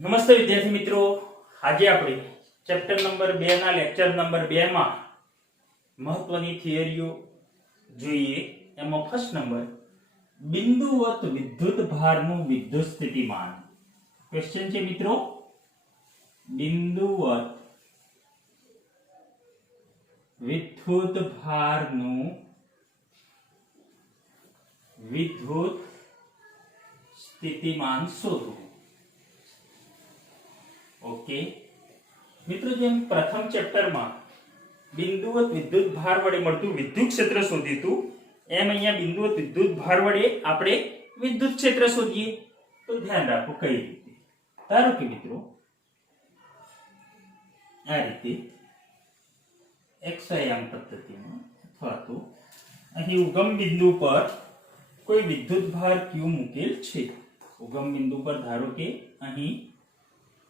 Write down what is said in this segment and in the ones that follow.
નમસ્તે વિદ્યાર્થી મિત્રો, આજે આપણે ચેપ્ટર નંબર 2 ના લેક્ચર નંબર 2 માં મહત્વની થિયરીઓ જોઈએ. એમાં ફર્સ્ટ નંબર બિંદુવત વિદ્યુત ભારનું વિદ્યુત સ્થિતિમાન. ક્વેશ્ચન છે મિત્રો, બિંદુવત વિદ્યુત ભારનું વિદ્યુત સ્થિતિમાન શોધો. ओके मित्रों, जेम प्रथम चैप्टर में बिंदुवत विद्युत भार वडे मळतुं विद्युत क्षेत्र शोधीतुं, एम अहींया बिंदुवत विद्युत भार वडे आपणे विद्युत क्षेत्र शोधीए. तो ध्यान राखो कई रीते. धारो के मित्रों आ रीते एक्स आयाम पद्धतिमां अथवा तो અહીં ઉગમ બિંદુ પર કોઈ વિદ્યુત ભાર q મૂકેલ છે. ઉગમ બિંદુ પર ધારો કે અહીં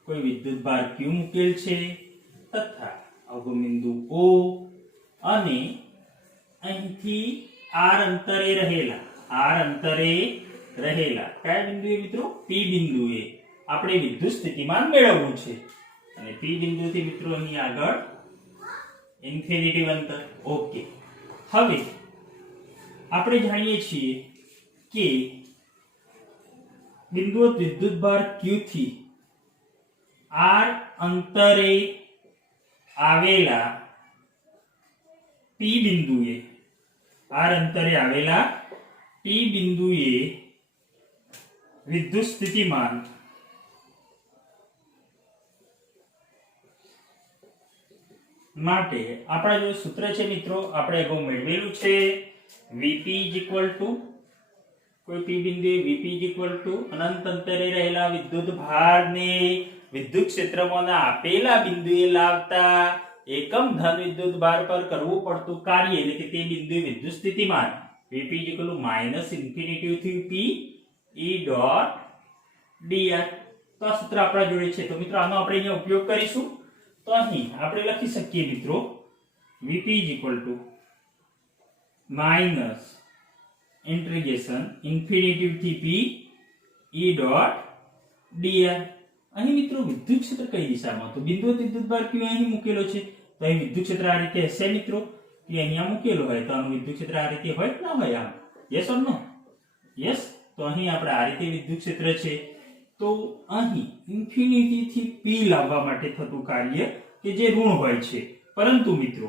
कोई विद्युत भार Q मुकेल छे तथा अवगम बिंदु O अने અહીંથી R અંતરે રહેલા કયા બિંદુએ મિત્રો? P બિંદુએ આપણે વિદ્યુત સ્થિતિમાન મેળવવું છે. અને P બિંદુથી મિત્રો અહીં આગળ ઇન્ફિનિટી અંતર. ઓકે, હવે આપણે જાણીએ છીએ કે બિંદુવત વિદ્યુત ભાર Q થી R अंतरे आवेला P बिंदुए R अंतरे आवेला P बिंदुए विद्युत स्थितिमान माटे आपणा जो सूत्र छे मित्रों आपणे अगाऊ मेळवेलुं छे. Vp कोई P बिंदुए Vp अनंत अंतरे रहेला विद्युत भार ने विद्युत क्षेत्रमांना आपेला बिंदुए लावता एकम धन विद्युत भार पर करवू पड़तुं कार्य એટલે કે તે બિંદુએ વિદ્યુત સ્થિતિમાન Vp -ઇન્ફિનિટી થી P E ડોટ dr. તો આ સૂત્ર આપણા જોડે છે. તો મિત્રો આનો આપણે અહીંયા ઉપયોગ કરીશું. તો અહીં આપણે લખી શકીએ મિત્રો Vp -ઇન્ફિનિટી થી P E ડોટ dr. અહીં મિત્રો વિદ્યુત ક્ષેત્ર કઈ દિશામાં? તો બિંદુવત વિદ્યુત ભાર Q અહીં મૂકેલો છે. તો અહીં વિદ્યુત ક્ષેત્ર આ રીતે હશે મિત્રો કે અહીંયા મૂકેલો હોય તો આનું વિદ્યુત ક્ષેત્ર આ રીતે હોય કે ના હોય? આમ યસ ઓર નો? યસ. તો અહીં આપણે આ રીતે વિદ્યુત ક્ષેત્ર છે. તો અહીં ઇન્ફિનિટી થી P લાવવા માટે થતું કાર્ય કે જે ઋણ હોય છે, પરંતુ મિત્રો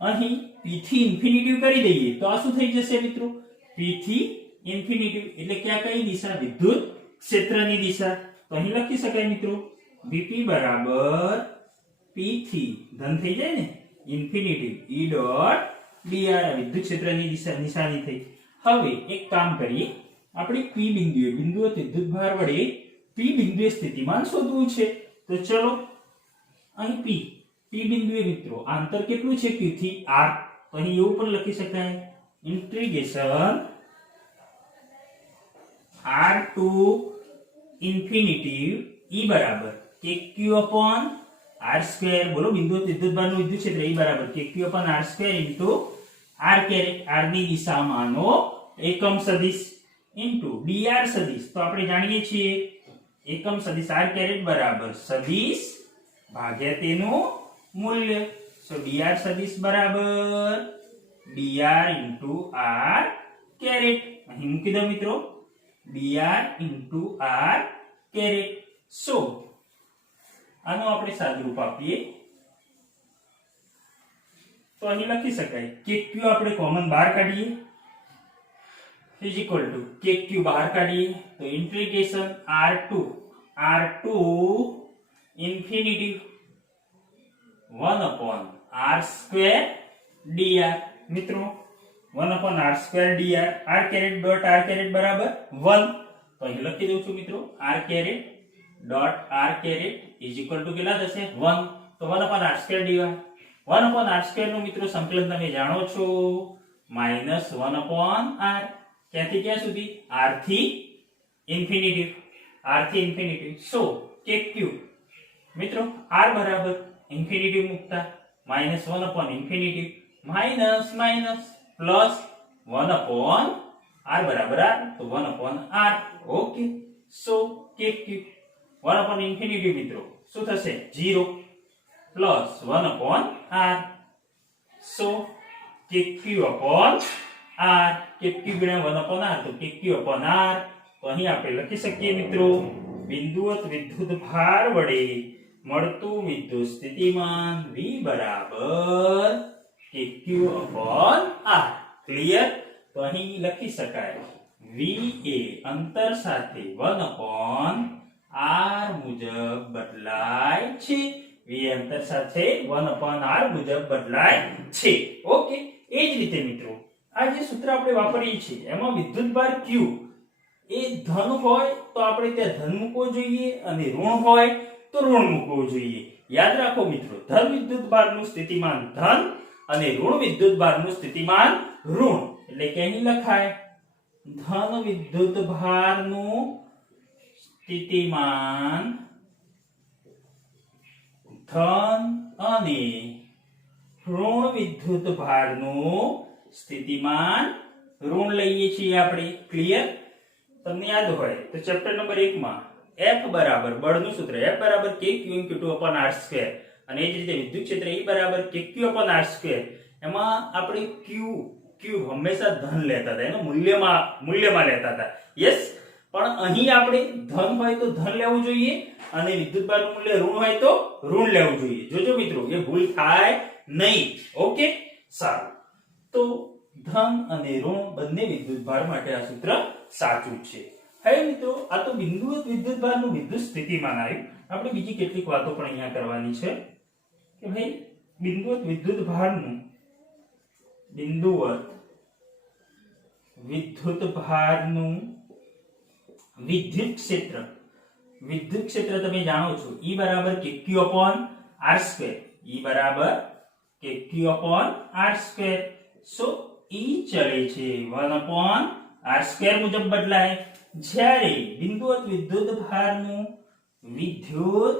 અહીં P થી ઇન્ફિનિટી કરી દઈએ તો આ શું થઈ જશે મિત્રો? P થી ઇન્ફિનિટી એટલે કે આ કઈ દિશા? વિદ્યુત ક્ષેત્રની દિશા. तो અહીં લખી શકાય મિત્રો Vp બરાબર P થી ધન થઈ જાય ને ઇન્ફિનિટી E ડોટ dr. વિદ્યુત ક્ષેત્રની દિશા નિશાની થઈ. હવે એક કામ કરીએ, આપણે P બિંદુએ બિંદુવત વિદ્યુત ભાર વડે P બિંદુએ સ્થિતિમાન શોધવું છે. તો ચલો અહીં P બિંદુએ મિત્રો આ અંતર કેટલું છે? Q થી R. તો અહીં એવું પણ લખી શકાય integration R to infinity E बराबर kq अपॉन r स्क्वायर. बोलो बिंदुवत विद्युत भारનું વિદ્યુત ક્ષેત્ર E बराबर kq upon r square into r caret. r ની દિશામાંનો એકમ સદિશ ઇનટુ dr સદિશ. તો આપણે જાણીએ છીએ એકમ સદિશ r कैरेट बराबर સદિશ ભાગ્યા તેનું મૂલ્ય. સો dr સદિશ બરાબર dr ઇનટુ r कैरेट. અહીં મૂકી દો મિત્રો dr into r कैरेट. सो આનો આપણે સાદુરૂપ આપીએ તો અહીં લખી શકાય kq આપણે કોમન બહાર કાઢીએ ઇઝ ઇક્વલ ટુ kq બહાર કાઢીએ તો integration r2 infinity 1 upon r square dr. મિત્રો 1 upon r square dr. r caret dot r caret बराबर 1. तो અહીં લખી દઉં છું મિત્રો r caret dot r caret is equal to કેટલા થશે? 1. તો 1 upon r square dy. 1 upon r square નું મિત્રો સંકલન તમે જાણો છો -1 upon r. ક્યાંથી ક્યાં સુધી? r થી ઇન્ફિનિટી. સો kq મિત્રો r બરાબર ઇન્ફિનિટી મૂકતા -1 upon infinity minus plus 1 upon r बराबर r. तो 1 अपॉन r. ओके. सो kq 1 upon infinity મિત્રો શું થશે 0 પ્લસ 1 upon r. સો kq upon r, kq ગુણ્યા 1 upon r તો kq upon r. તો અહીં આપણે લખી શકીએ મિત્રો બિંદુવત વિદ્યુત ભાર વડે મળતું વિદ્યુત સ્થિતિમાન v બરાબર kq upon r. ક્લિયર? તો અહીં લખી શકાય v એ અંતર સાથે 1 upon r મુજબ બદલાય છે. v અંતર સાથે 1 upon r મુજબ બદલાય છે. ઓકે, એ જ રીતે મિત્રો આ જે સૂત્ર આપણે વાપરીએ છીએ એમાં વિદ્યુતભાર q એ ધન હોય તો આપણે ત્યાં ધન મૂકવો જોઈએ અને ઋણ હોય તો ઋણ મૂકવો જોઈએ. યાદ રાખો મિત્રો, ધન વિદ્યુતભારનું સ્થિતિમાન ધન અને ઋણ વિદ્યુતભારનું સ્થિતિમાન ઋણ. એટલે કે અહીં લખાય ધન વિદ્યુતભારનું સ્થિતિમાન ધન અને ઋણ વિદ્યુતભારનું સ્થિતિમાન ઋણ લઈએ છીએ આપણે. ક્લિયર? તમને યાદ હોય તો ચેપ્ટર નંબર 1 માં F બરાબર બળનું સૂત્ર F બરાબર kq * r2 અને એ જ રીતે વિદ્યુત ક્ષેત્ર E બરાબર kq / r2. એમાં આપણે q હંમેશા ધન લેતા હતા, એનો મૂલ્યમાં લેતા હતા. યસ, પણ અહીં આપણે ધન હોય તો ધન લેવું જોઈએ અને વિદ્યુતભારનું મૂલ્ય ઋણ હોય તો ઋણ લેવું જોઈએ. જોજો મિત્રો, એ ભૂલ થાય નહીં. ઓકે, સારું. તો ધન અને ઋણ બંને વિદ્યુતભાર માટે આ સૂત્ર સાચું છે. હવે મિત્રો આ તો બિંદુવત વિદ્યુતભારનું વિદ્યુત સ્થિતિમાન આવ્યું. આપણે બીજી કેટલીક વાતો પણ અહીંયા કરવાની છે કે ભાઈ બિંદુવત વિદ્યુતભારનું વિદ્યુત ક્ષેત્ર તમે જાણો છો E બરાબર kq upon r2. E બરાબર kq upon r2. સો E ચલે છે 1 upon r2 મુજબ બદલાય. જ્યારે બિંદુવત વિદ્યુતભારનું વિદ્યુત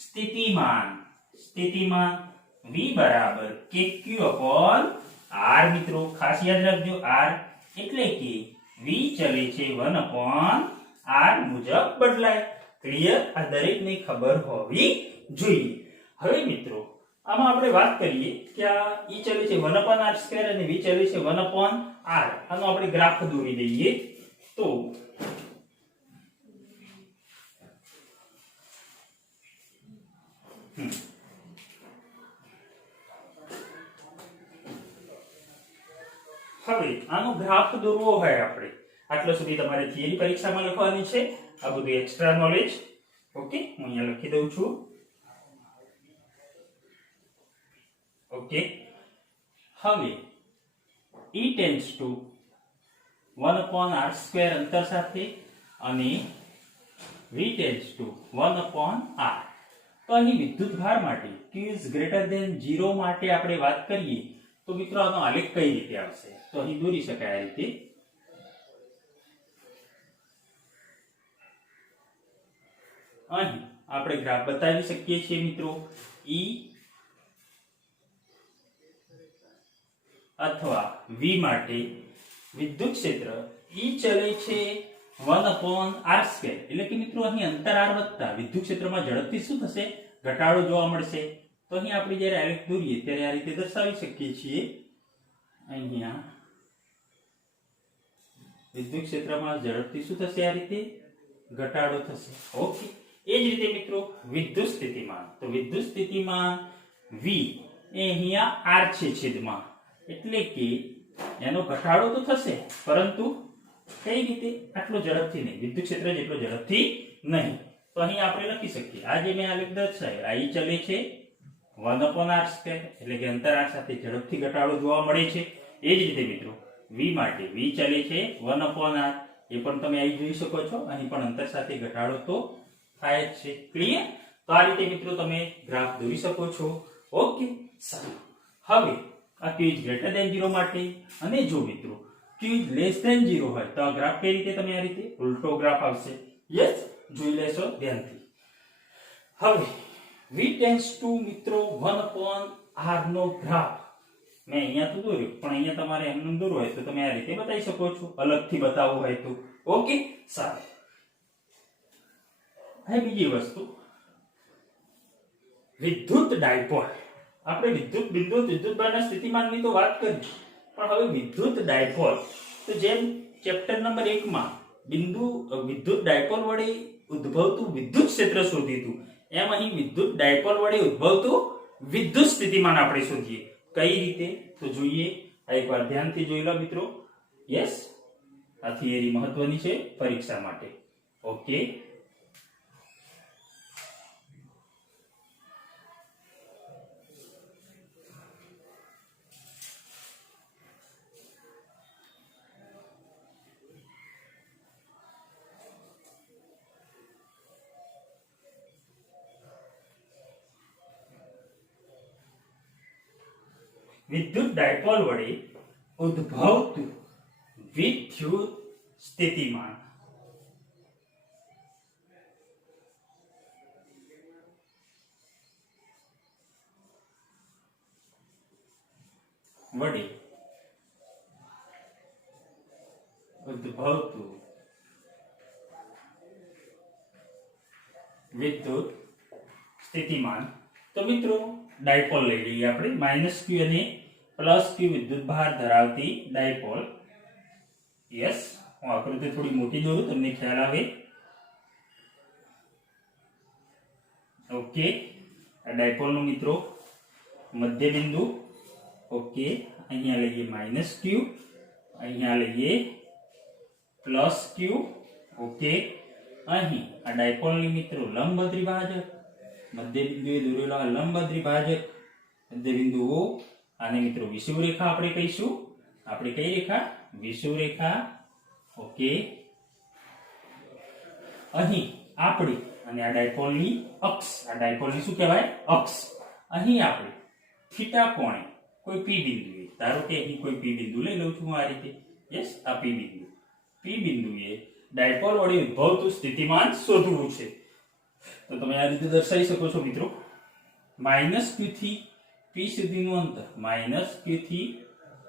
સ્થિતિમાન v બરાબર kq upon r. મિત્રો ખાસ યાદ રાખજો r એટલે કે v ચલે છે 1 upon r મુજબ બદલાય. ક્લિયર? આ દરેકને ખબર હોવી જોઈએ. હવે મિત્રો આમાં આપણે વાત કરીએ કે આ E ચલે છે 1 upon r2 અને v ચલે છે 1 upon r. આનો આપણે ગ્રાફ દોરી દઈએ. તો હવે આનો ગ્રાફ દોરવો હોય આપણે, આટલા સુધી તમારે થિયરી પરીક્ષામાં લખવાની છે. આ બધું એક્સ્ટ્રા નોલેજ. ઓકે, હું અહીંયા લખી દઉં છું. ઓકે, હવે E tends to 1 upon r2 અંતર સાથે અને v tends to 1 upon r. તો અહીં વિદ્યુતભાર માટે q is greater than 0 માટે આપણે વાત કરીએ તો મિત્રો આનો આલેખ કઈ રીતે આવશે? તો અહીં દોરી શકાય આ રીતે. અહીં આપણે ગ્રાફ બતાવી શકીએ છીએ મિત્રો. E અથવા v માટે વિદ્યુત ક્ષેત્ર E ચલે છે 1 upon r2. એટલે કે મિત્રો અહીં અંતર r વધતા વિદ્યુત ક્ષેત્રમાં ઝડપથી શું થશે? ઘટાડો જોવા મળશે. તો અહીં આપણે જ્યારે આલેખ દોરીએ ત્યારે આ રીતે દર્શાવી શકીએ છીએ. અહીંયા વિદ્યુત ક્ષેત્રમાં ઝડપથી શું થશે? આ રીતે ઘટાડો થશે. ઓકે, એ જ રીતે મિત્રો વિદ્યુત સ્થિતિમાન. તો વિદ્યુત સ્થિતિમાન v એ અહીંયા r છે છેદમાં, એટલે કે એનો ઘટાડો તો થશે પરંતુ કઈ રીતે? આટલો ઝડપથી નહીં, વિદ્યુત ક્ષેત્ર જેટલો ઝડપથી નહીં. તો અહીં આપણે લખી શકીએ આ જે મેં આલેખ દર્શાવ્યો, આ E ચલે છે 1 upon r2 એટલે કે અંતર r સાથે ઝડપથી ઘટાડો જોવા મળે છે. એ જ રીતે મિત્રો v માટે v ચલે છે 1 upon r. એ પણ તમે અહીં જોઈ શકો છો. અહીં પણ અંતર સાથે ઘટાડો તો થાય જ છે. ક્લિયર? તો આ રીતે મિત્રો તમે ગ્રાફ દોરી શકો છો. ઓકે, સારું. હવે આ q is greater than 0 માટે અને જો મિત્રો q is less than 0 હોય તો આ ગ્રાફ કઈ રીતે? તમે આ રીતે ઉલટો ગ્રાફ આવશે. યસ, જોઈ લેશો ધ્યાનથી. હવે v tends to મિત્રો 1 upon r નો ગ્રાફ મેં અહીંયા તો દોર્યો, પણ અહીંયા તમારે એમનું દોરવું હોય તો તમે આ રીતે બતાવી શકો છો, અલગથી બતાવવું હોય તો. ઓકે, સારું. હવે બીજી વસ્તુ, વિદ્યુત ડાયપોલ. આપણે વિદ્યુત બિંદુ વિદ્યુતભારના સ્થિતિમાનની તો વાત કરી, પણ હવે વિદ્યુત ડાયપોલ, તો જેમ ચેપ્ટર નંબર 1 માં વિદ્યુત ડાયપોલ વડે ઉદ્ભવતું વિદ્યુત ક્ષેત્ર શોધીતું, એમ અહીં વિદ્યુત ડાયપોલ વડે ઉદ્ભવતું વિદ્યુત સ્થિતિમાન આપણે શોધીએ. કઈ રીતે તો જોઈએ. આ એકવાર ધ્યાનથી જોઈ લો મિત્રો. યસ, આ થિયરી મહત્વની છે પરીક્ષા માટે. ઓકે, વિદ્યુત ડાયપોલ વડે ઉદ્ભવતું વિદ્યુત સ્થિતિમાન વડે ઉદ્ભવતું વિદ્યુત સ્થિતિમાન. તો મિત્રો ડાયપોલ લઈ લઈએ આપણે. -q અને +q વિદ્યુત ભાર ધરાવતી ડાયપોલ. યસ, હું આકૃતિ થોડી મોટી દોરું, તમને ખ્યાલ આવે. ઓકે, આ ડાયપોલ નું મિત્રો મધ્ય બિંદુ. ઓકે, અહીંયા લઈએ -q, અહીંયા લઈએ +q. ઓકે, અહીં આ ડાયપોલ ની મિત્રો લંબ દ્વિભાજક, મધ્ય બિંદુએ દોરેલો આ લંબ દ્વિભાજક મધ્ય બિંદુ O, આને મિત્રો વિષુવ રેખા આપણે કહીશું. આપણે કઈ રેખા? વિષુવ રેખા. ઓકે, અહીં આપણે અને આ ડાયપોલની અક્ષ, આ ડાયપોલની શું કહેવાય? અક્ષ. અહીં આપણે થીટા કોણે કોઈ P બિંદુએ, ધારો કે અહીં કોઈ P બિંદુ લઈ લઉં છું આ રીતે. યસ, આ P બિંદુ. P બિંદુએ ડાયપોલ વડે ઉદ્ભવતું સ્થિતિમાન શોધવું છે. તો તમે આ રીતે દર્શાવી શકો છો મિત્રો. -q થી P સુધીનું અંતર, -q થી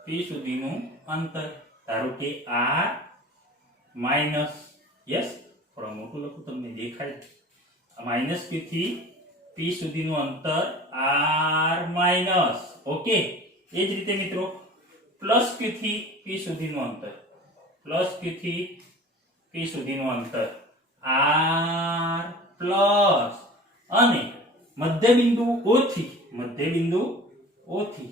P સુધીનું અંતર, ધારો કે r માઈનસ, યસ થોડા મોટું લખું તમને દેખાય. -q થી P સુધીનું અંતર r માઈનસ. ઓકે, એ જ રીતે મિત્રો +q થી P સુધીનું અંતર, +q થી P સુધીનું અંતર r પ્લસ, અને મધ્ય બિંદુ O થી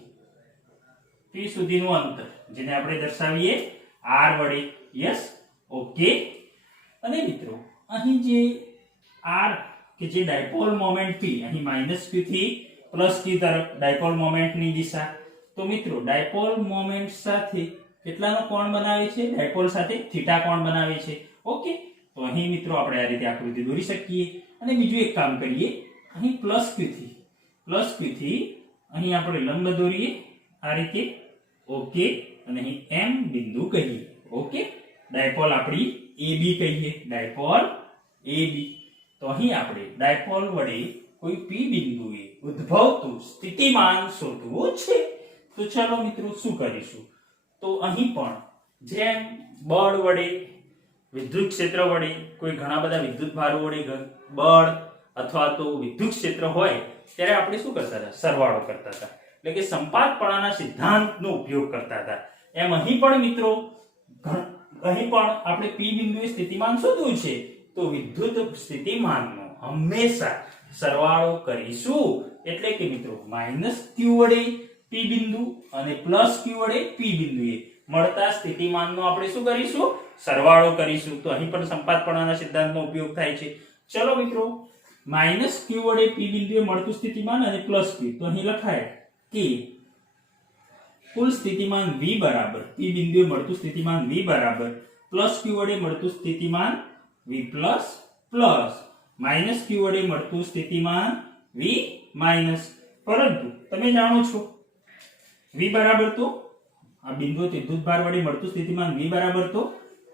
P સુધીનું અંતર, જેને આપણે દર્શાવીએ r વડે. Yes, okay. અને મિત્રો અહીં જે r કે જે ડાયપોલ મોમેન્ટ P, અહીં -q થી +q તરફ ડાયપોલ મોમેન્ટની દિશા. તો મિત્રો ડાયપોલ મોમેન્ટ સાથે કેટલાનો કોણ બનાવે છે? ડાયપોલ સાથે થીટા કોણ બનાવે છે. ઓકે, તો અહીં મિત્રો આપણે આ રીતે આકૃતિ દોરી શકીએ. અને બીજું એક કામ કરીએ, અહીં +q થી અહીં આપણે લંબ દોરીએ આ રીતે. ઓકે, અને અહીં M બિંદુ કહીએ. ઓકે, ડાયપોલ આપણી AB કહીએ, ડાયપોલ AB. તો અહીં આપણે ડાયપોલ વડે કોઈ P બિંદુએ ઉદ્ભવતું સ્થિતિમાન શોધવું છે. તો ચાલો મિત્રો શું કરીશું? તો અહીં પણ જેમ બળ વડે, વિદ્યુત ક્ષેત્ર વડે, કોઈ ઘણા બધા વિદ્યુત ભારો વડે બળ અથવા તો વિદ્યુત ક્ષેત્ર હોય ત્યારે આપણે શું કરતા હતા? સરવાળો કરતા હતા, એટલે કે સંપાતપણાના સિદ્ધાંતનો ઉપયોગ કરતા હતા. એમ અહીં પણ મિત્રો અહીં પણ આપણે P બિંદુએ સ્થિતિમાન શોધવું છે, તો વિદ્યુત સ્થિતિમાનનો હંમેશા સરવાળો કરીશું. એટલે કે મિત્રો -q વડે P બિંદુ અને +q વડે P બિંદુએ મળતા સ્થિતિમાનનો આપણે શું કરીશું? સરવાળો કરીશું. તો અહીં પણ સંપાતપણાના સિદ્ધાંતનો ઉપયોગ થાય છે. ચલો મિત્રો, -q વડે P બિંદુએ મળતું સ્થિતિમાન અને +q, તો અહીં લખાય કે કુલ સ્થિતિમાન V બરાબર, P બિંદુએ મળતું સ્થિતિમાન V બરાબર +q વડે મળતું સ્થિતિમાન V પ્લસ પ્લસ -q વડે મળતું સ્થિતિમાન V માઈનસ. પરંતુ તમે જાણો છો V બરાબર તો આ બિંદુ વિદ્યુત ભાર વડે મળતું સ્થિતિમાન V બરાબર તો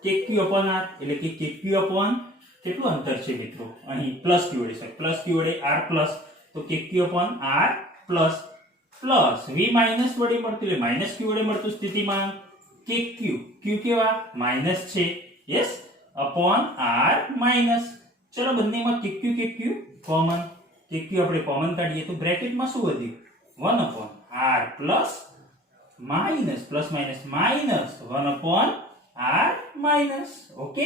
kq/r, એટલે કે kq upon કેટલું અંતર છે મિત્રો? અહીં +q વડે છે, +q વડે r પ્લસ, તો kq/r plus plus V minus વડે મળતું, એટલે -q વડે મળતું સ્થિતિમાન kq, q કેવા? માઈનસ છે. Yes, upon r minus. ચલો બંનેમાં KQ કોમન, KQ આપણે કોમન કાઢીએ તો બ્રેકેટમાં શું વધ્યું 1/r plus minus minus 1/r minus. Okay,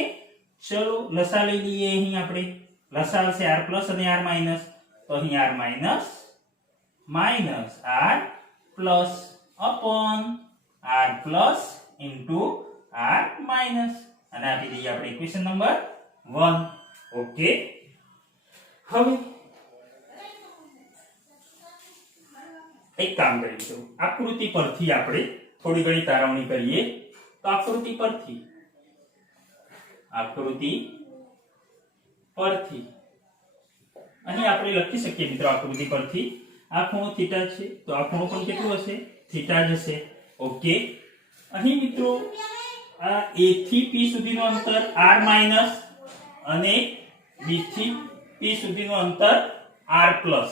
ચલો લસા લઈ લઈએ. અહીં આપણે લસા હશે r પ્લસ અને r માઇનસ, તો અહીં r minus minus r plus upon r plus into r minus, અને આપી દઈએ આપણે ઇક્વેશન નંબર 1. ઓકે, હવે એક કામ કરીશું, આકૃતિ પરથી આપણે થોડી ઘણી તારવણી કરીએ. તો આકૃતિ પરથી અહીં આપણે લખી શકીએ મિત્રો, આકૃતિ પરથી આ ખૂણો થીટા છે, તો આ ખૂણો પણ કેટલું હશે? થીટા જ હશે. ઓકે, અહીં મિત્રો આ a થી p સુધીનું અંતર r માઇનસ અને b થી p સુધીનું અંતર r પ્લસ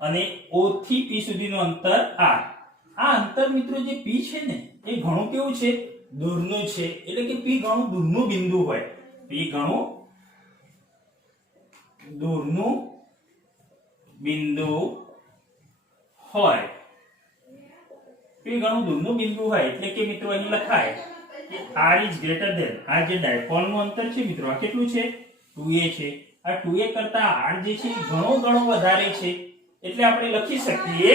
અને o થી p સુધીનું અંતર r. આ અંતર મિત્રો જે p છે ને એ ઘણું કેવું છે? દૂરનું છે. એટલે કે p ઘણું દૂરનું બિંદુ હોય, p ઘણું દૂરનું બિંદુ હોય, p ઘણું દૂરનું બિંદુ હોય. એટલે કે મિત્રો અહીં લખાય કે r ઇઝ ગ્રેટર ધેન, આ જે ડાયપોલનું અંતર છે મિત્રો આ કેટલું છે? 2a છે. આ 2a કરતા r જે છે ઘણો વધારે છે. એટલે આપણે લખી શકીએ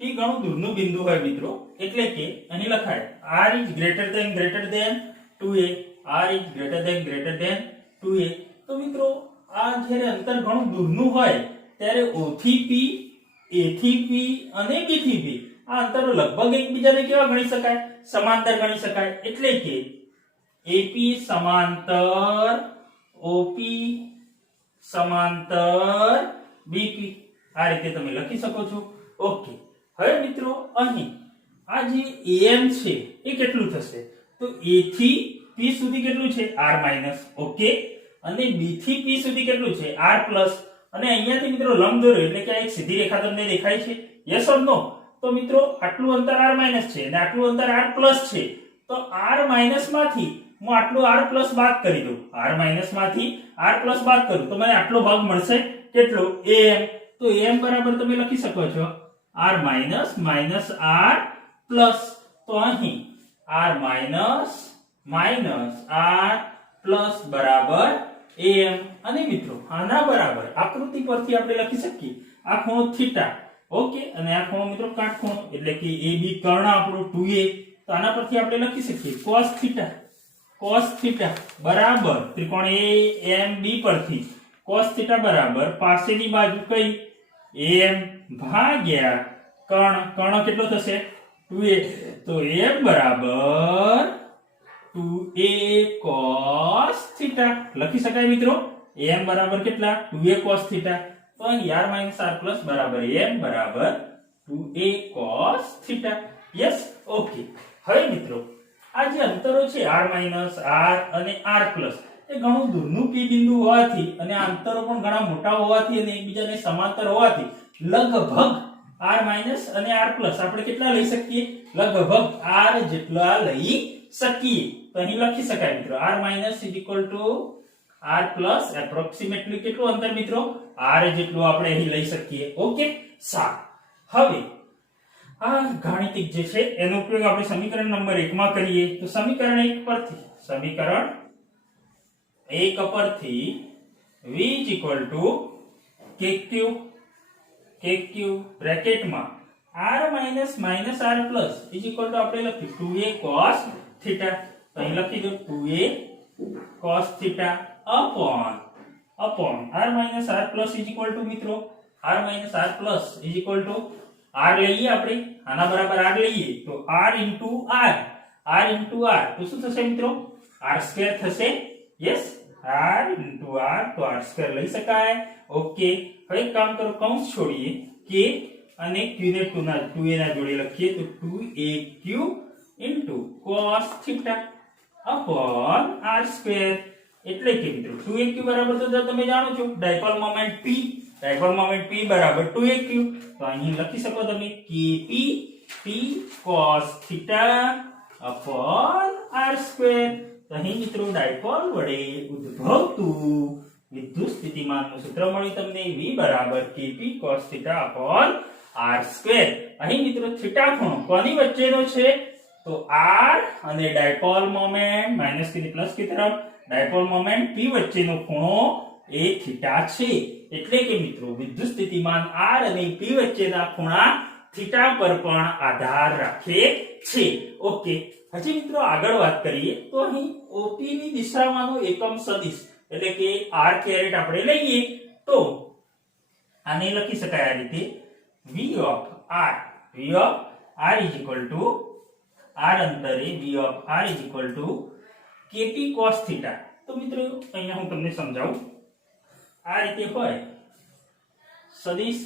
p ઘણું દૂરનું બિંદુ હોય મિત્રો. એટલે કે અહીં લખાય r is greater than 2a, r is greater than 2a. તો મિત્રો આ જ્યારે અંતર ઘણું દૂરનું હોય ત્યારે o થી p, a થી p અને b થી p આ અંતરો લગભગ એકબીજાને કેવા ગણી શકાય? સમાંતર ગણી શકાય. એટલે કે AP સમાંતર OP સમાંતર BP, આ રીતે તમે લખી શકો છો. ઓકે, હવે મિત્રો અહીં આ જે AM છે એ કેટલું થશે? તો A થી P સુધી કેટલું છે? R minus. ઓકે, અને B થી P સુધી કેટલું છે? R plus. અને અહીંયાથી મિત્રો લંબ દોરો એટલે કે આ એક સીધી રેખા તમને દેખાય છે? યસ ઓર નો? તો મિત્રો આટલું અંતર r માઇનસ છે અને આટલું અંતર r પ્લસ છે. તો r માઇનસ માંથી હું આટલું r પ્લસ બાદ કરી દઉં, r માઇનસ માંથી r પ્લસ બાદ કરું તો મને આટલો ભાગ મળશે. કેટલો? am. તો am બરાબર તમે લખી શકો છો r minus minus r plus. તો અહીં r minus minus r plus બરાબર am. અને મિત્રો આના બરાબર આકૃતિ પરથી આપણે લખી શકીએ આ ખૂણો થીટા. ઓકે, અને આ ખૂણો મિત્રો કાટખૂણો એટલે કે AB કર્ણ આપણો 2a. તો આના પરથી આપણે લખી શકીએ cos થીટા બરાબર ત્રિકોણ AMB પરથી cos થીટા બરાબર પાસેની બાજુ કઈ? AM ભાગ્યા કર્ણ કેટલો થશે? 2a. તો AM બરાબર 2a cos થીટા લખી શકાય મિત્રો. AM બરાબર કેટલા? 2a cos theta. તો અહીં r માઇનસ r પ્લસ બરાબર am બરાબર 2a cos theta. Yes. Okay, હવે મિત્રો આ જે અંતરો છે r માઇનસ r અને r પ્લસ એ ઘણું દૂરનું p બિંદુ હોવાથી અને આ અંતરો પણ ઘણા મોટા હોવાથી અને એકબીજાને સમાંતર હોવાથી લગભગ r માઇનસ અને r પ્લસ આપણે કેટલા લઈ શકીએ? લગભગ r જેટલા લઈ શકીએ. તો અહીં લખી શકાય મિત્રો r minus r plus approximately કેટલું અંતર મિત્રો? r જેટલું આપણે અહીં લઈ શકીએ. ઓકે, સારું. હવે આ ગાણિતિક જે છે એનો ઉપયોગ આપણે સમીકરણ નંબર 1 માં કરીએ. તો સમીકરણ 1 પરથી v kq બ્રેકેટમાં r minus minus r plus આપણે લખ્યું 2a cos થીટા. તો અહીં લખી દો 2a cos theta upon r minus r plus મિત્રો r minus r plus r લઈએ આપણે, આના બરાબર r લઈએ તો r into r તો શું થશે મિત્રો? r સ્ક્વેર થશે. યસ, r into r તો r સ્ક્વેર લઈ શકાય. ઓકે, હવે કામ કરો, કૌંસ છોડીએ k અને q ને 2a ના જોડે લખીએ તો 2aq into cos theta upon r square. એટલે કે મિત્રો 2aq બરાબર તો તમે જાણો છો ડાયપોલ મોમેન્ટ p બરાબર 2aq. તો અહીં લખી શકો તમે kp p cos theta upon R square. तो અહીં મિત્રો ડાયપોલ વડે ઉદ્ભવતું વિદ્યુત સ્થિતિમાનનું સૂત્ર મળ્યું તમને v બરાબર kp cos θ upon r square. અહીં મિત્રો થીટા ખૂણો કોની વચ્ચેનો છે તો r અને ડાયપોલ મોમેન્ટ માઈનસ થી પ્લસ की तरफ ડાયપોલ મોમેન્ટ p વચ્ચેનો ખૂણો એ થીટા છે। એટલે કે મિત્રો વિદ્યુત સ્થિતિમાન r અને p વચ્ચેના ખૂણા થીટા પર પણ આધાર રાખે છે। ઓકે, હજી મિત્રો આગળ વાત કરીએ તો અહીં OP ની દિશામાંનો એકમ સદિશ એટલે કે r કેરેટ આપણે લઈએ તો આને લખી શકાય આ રીતે v of r is equal to r અંતરે v of r is equal to kp cos θ। તો મિત્રો અહીંયા હું તમને સમજાવું આ રીતે હોય સદિશ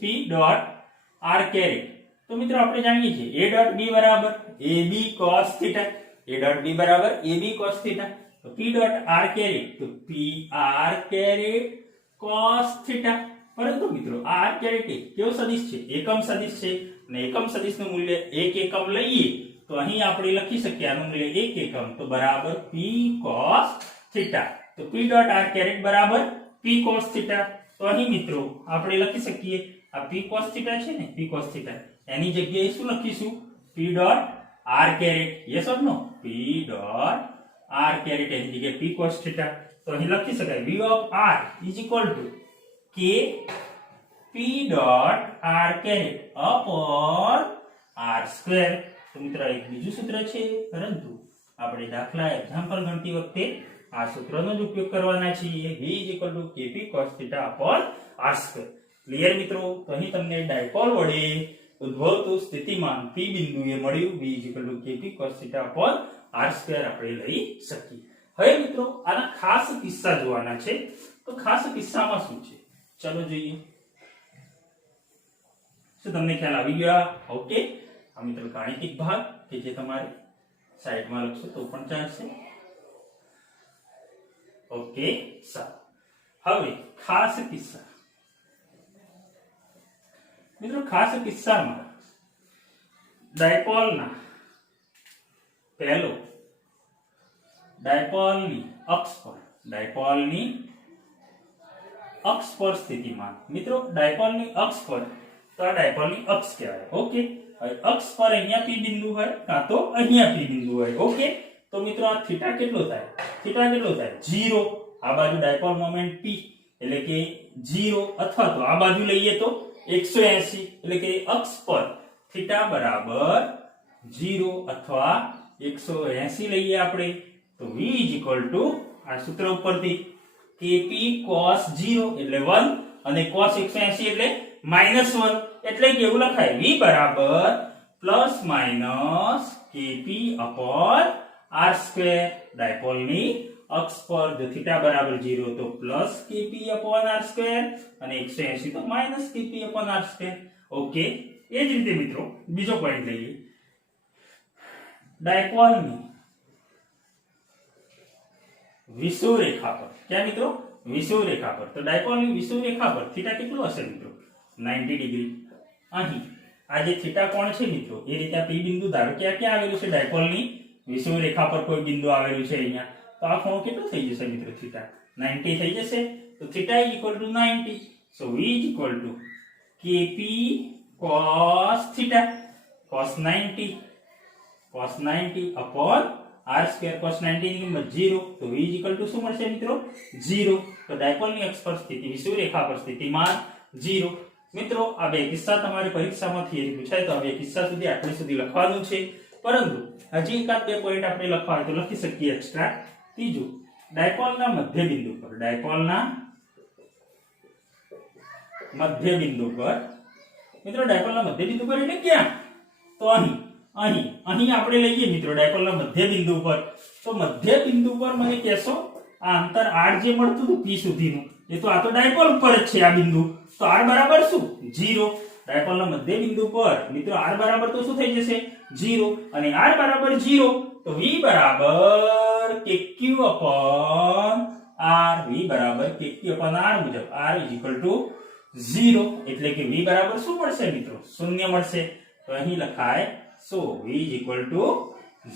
p ડોટ r કેરેટ। તો મિત્રો આપણે જાણીએ છીએ a ડોટ b બરાબર ab cos θ, a dot b બરાબર ab cos θ। તો p ડોટ r કેરેટ તો p r કેરેટ cos θ। પરંતુ મિત્રો આ r કેરેટ કેવો સદિશ છે એકમ સદિશ છે અને એકમ સદિશનું મૂલ્ય 1 એકમ લઈએ તો અહીં આપણે લખી શકીએ આનું મૂલ્ય 1 એકમ તો બરાબર p cos θ। તો p ડોટ r કેરેટ બરાબર p cos θ। તો અહીં મિત્રો આપણે લખી શકીએ આ p cos θ છે ને p cos θ એની જગ્યાએ શું લખીશું p dot r caret yes or no p dot r caret એની જગ્યાએ p cos θ। તો અહીં લખી શકાય v of r is equal to k p dot r caret upon r square. તો મિત્રો એક બીજું સૂત્ર છે પરંતુ આપણે દાખલા એક્ઝામ્પલ ગણતી વખતે આ સૂત્રનો જ ઉપયોગ કરવાના છીએ v is equal to kp cos θ upon r square. Clear મિત્રો? તો અહીં તમને ડાયપોલ વડે ઉદ્ભવતું સ્થિતિમાન p બિંદુએ મળ્યું v is equal to kp cos θ upon r square આપણે લઈ શકીએ। હવે મિત્રો આના ખાસ કિસ્સા જોવાના છે તો ખાસ કિસ્સામાં શું છે ચલો જોઈએ। શું તમને ખ્યાલ આવી ગયો? ઓકે, આ મિત્રો ગાણિતિક ભાગ કે જે તમારે સાઈડમાં લખશો તો પણ ચાલશે। ઓકે, સારું। હવે ખાસ કિસ્સા મિત્રો ખાસ કિસ્સામાં ડાયપોલના પહેલો ડાયપોલની અક્ષ પર સ્થિતિમાન મિત્રો ડાયપોલની અક્ષ પર તો આ ડાયપોલની અક્ષ કહેવાય। ઓકે, હવે અક્ષ પર અહીંયા p બિંદુ હોય કાં તો અહીંયા p બિંદુ હોય। ઓકે, તો મિત્રો આ થીટા કેટલો થાય 0। આ બાજુ ડાયપોલ મોમેન્ટ p એટલે કે 0 અથવા તો આ બાજુ લઈએ તો 180 એટલે કે અક્ષ પર થીટા બરાબર 0 અથવા 180 લઈએ આપણે તો v is equal to આ સૂત્ર ઉપરથી kp cos 0 એટલે 1 અને cos 180 એટલે -1 એટલે કે એવું લખાય v બરાબર plus minus kp upon r square. ડાયપોલની અક્ષ પર જો થીટા બરાબર 0 તો plus kp upon r square અને 180 તો minus kp upon r square. Okay, એ જ રીતે મિત્રો બીજો પોઈન્ટ લઈએ ડાયપોલની વિષુવ રેખા પર। ક્યાં મિત્રો? વિષુવ રેખા પર। તો ડાયપોલની વિષુવ રેખા પર થીટા કેટલો હશે મિત્રો 90 ડિગ્રી। અહીં આ જે થીટા કોણ છે મિત્રો એ રીતે p બિંદુ ધારો કે આ ક્યાં આવેલું છે ડાયપોલની વિષુવ રેખા પર કોઈ બિંદુ આવેલું છે અહીંયા તો આ ખૂણો કેટલો થઈ જશે મિત્રો થીટા 90 થઈ જશે। તો theta is equal to 90 so v is equal to kp cos θ cos 90 upon r square cos 90 ની કિંમત 0 તો v is equal to શું મળશે મિત્રો 0। તો ડાયપોલની અક્ષ પર સ્થિતિ વિષુવ રેખા પર સ્થિતિમાન 0। મિત્રો આ બે કિસ્સા તમારે પરીક્ષામાં થિયરી પૂછાય તો આ બે કિસ્સા સુધી આટલે સુધી લખવાનું છે પરંતુ હજી એકાદ બે પોઈન્ટ આપણે લખવા હોય તો લખી શકીએ એક્સ્ટ્રા। ત્રીજું ડાયપોલના મધ્ય બિંદુ પર મિત્રો ડાયપોલના મધ્ય બિંદુ પર એટલે ક્યાં તો અહીં આપણે લઈએ મિત્રો ડાયપોલના મધ્ય બિંદુ પર તો મધ્ય બિંદુ પર મને કહેશો આ અંતર r જે મળતું હતું p સુધીનું એ તો આ તો ડાયપોલ ઉપર જ છે આ બિંદુ તો r બરાબર શું 0। ડાયપોલના મધ્ય બિંદુ પર મિત્રો r બરાબર તો શું થઈ જશે 0 અને r બરાબર 0 તો v બરાબર kq upon r v બરાબર kq upon r મુજબ r is equal to 0 એટલે કે v બરાબર શું મળશે મિત્રો? 0 મળશે. તો અહીં લખાય so v =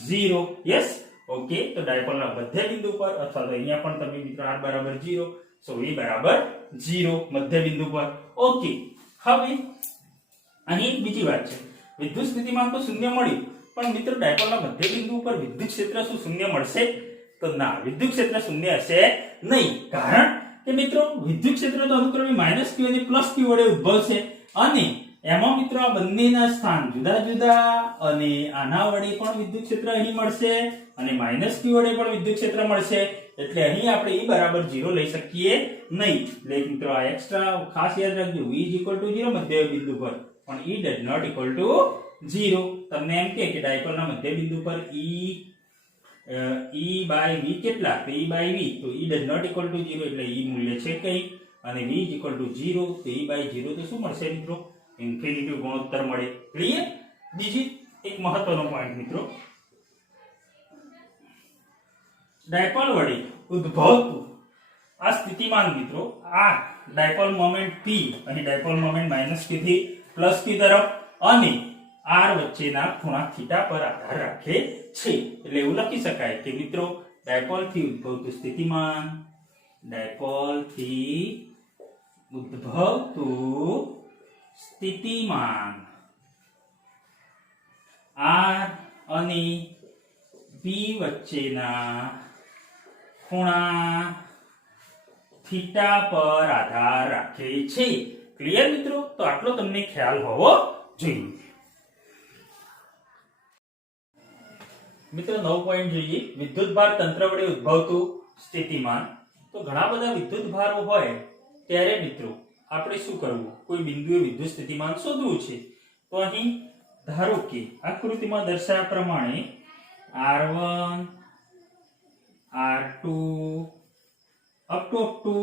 0. Yes, okay. તો ડાયપોલના મધ્ય બિંદુ પર અથવા તો અહીંયા પણ તમે મિત્રો r બરાબર 0, so v બરાબર 0 મધ્ય બિંદુ પર. ઓકે. હવે અહીં બીજી વાત છે, વિદ્યુત સ્થિતિમાન તો 0 મળ્યું, પણ મિત્રો ડાયપોલના મધ્ય બિંદુ ઉપર વિદ્યુત ક્ષેત્ર શું 0 મળશે? તો ના, વિદ્યુત ક્ષેત્ર 0 હશે નહીં. કારણ કે મિત્રો વિદ્યુત ક્ષેત્ર તો અનુક્રમે -q અને +q વડે ઉદ્ભવશે અને એમાં મિત્રો આ બંનેના સ્થાન જુદા જુદા અને આના વડે પણ વિદ્યુત ક્ષેત્ર અહીં મળશે અને -q વડે પણ વિદ્યુત ક્ષેત્ર મળશે. એટલે અહીં આપણે E બરાબર 0 લઈ શકીએ નહીં. એટલે મિત્રો આ એક્સ્ટ્રા ખાસ યાદ રાખજો, V = 0 મધ્ય બિંદુ પર, પણ E does not equal to 0. તમને એમ કે ડાયપોલના મધ્ય બિંદુ પર E by V કેટલા? તો E by V, તો E does not equal to 0 એટલે E મૂલ્ય છે કઈ, અને V = 0, તો E by 0 તો શું મળશે મિત્રો? ઇન્ફિનિટી ગુણોત્તર મળે. ક્લિયર? બીજી એક મહત્વનો પોઈન્ટ મિત્રો, ડાયપોલ વડે ઉદ્ભવતું આ સ્થિતિમાન મિત્રો, આ ડાયપોલ મોમેન્ટ P અને ડાયપોલ મોમેન્ટ -q થી +q તરફ અને r વચ્ચેના ખૂણા થીટા પર આધાર રાખે છે. એટલે એવું લખી શકાય કે મિત્રો ડાયપોલ થી ઉદ્ભવતું સ્થિતિમાન, ડાયપોલ થી ઉદ્ભવતું સ્થિતિમાન r અને p વચ્ચેના ખૂણા થીટા પર આધાર રાખે છે. ક્લિયર મિત્રો? તો આટલો તમને ખ્યાલ હોવો જોઈએ. મિત્રો 9 પોઈન્ટ જોઈએ, વિદ્યુતભાર તંત્ર વડે ઉદ્ભવતું સ્થિતિમાન. તો ઘણા બધા વિદ્યુતભારો હોય ત્યારે મિત્રો આપણે શું કરવું? કોઈ બિંદુએ વિદ્યુત સ્થિતિમાન શોધવું છે. તો અહીં ધારો કે આકૃતિમાં દર્શાવ્યા પ્રમાણે R1 R2 up to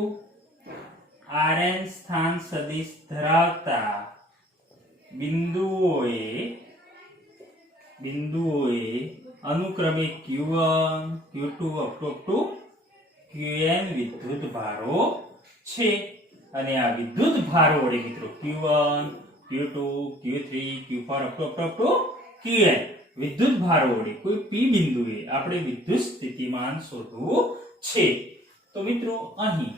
Rn સ્થાન સદિશ ધરાવતા બિંદુઓએ અનુક્રમે Q1 Q2 up to Qn વિદ્યુત ભારો છે. અને આ વિદ્યુત ભારો વડે મિત્રો Q1 Q2 Q3 Q4 up to Qn વિદ્યુત ભારો વડે કોઈ P બિંદુએ આપણે વિદ્યુત સ્થિતિમાન શોધવું છે. તો મિત્રો અહીં